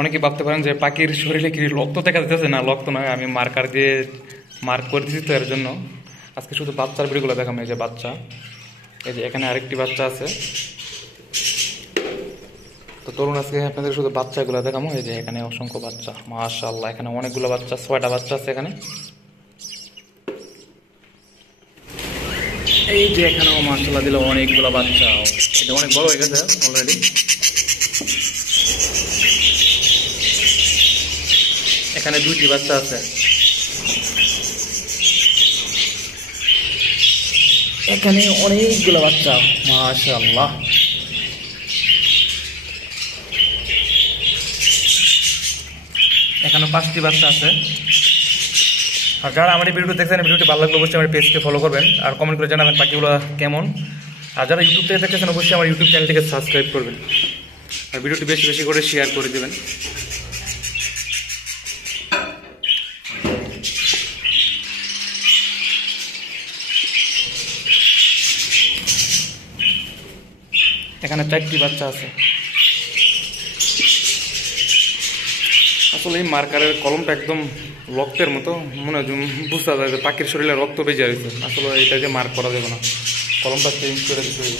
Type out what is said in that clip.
অনেকে ভাবতে পারেন যে পাখির শরীরে কি রক্ত দেখা যাচ্ছে, না রক্ত নয়, আমি মার্কার দিয়ে মার্ক করে দিচ্ছি তো এর জন্য। আজকে শুধু বাচ্চার ভিডিওগুলো দেখাবো। এই যে বাচ্চা, এই যে এখানে আরেকটি বাচ্চা আছে। তো তরুণ আজকে আপনাদের শুধু বাচ্চাগুলো দেখাবো। এই যে এখানে অসংখ্য বাচ্চা, মাশাআল্লাহ, এখানে অনেকগুলো বাচ্চা, 6টা বাচ্চা আছে এখানে। এই যে এখানেও মাশাআল্লাহ দিল অনেকগুলো বাচ্চা, এটা অনেক বড় হয়ে গেছে অলরেডি। এখানে 2টি বাচ্চা আছে। এখানে অনেকগুলো বাচ্চা, মাশাআল্লাহ। এখানে 5টি বাচ্চা আছে। আর যারা আমার এই ভিডিওটি দেখছেন, ভিডিওটি ভালো লাগলে অবশ্যই আমার পেজকে ফলো করবেন আর কমেন্ট করে জানাবেন পাখিগুলো কেমন। আর যারা ইউটিউব থেকে দেখতেছেন অবশ্যই আমার ইউটিউব চ্যানেলটিকে সাবস্ক্রাইব করবেন আর ভিডিওটি বেশি বেশি করে শেয়ার করে দেবেন। এখানে 4টি বাচ্চা আছে। আসলে এই মার্কারের কলমটা একদম রক্তের মতো, মনে হয় বুঝতে যায় যে পাখির শরীরে রক্ত বেজে রয়েছে। আসলে এটাকে মার্ক করা যাবে না, কলমটা চেঞ্জ করে দিতে হবে।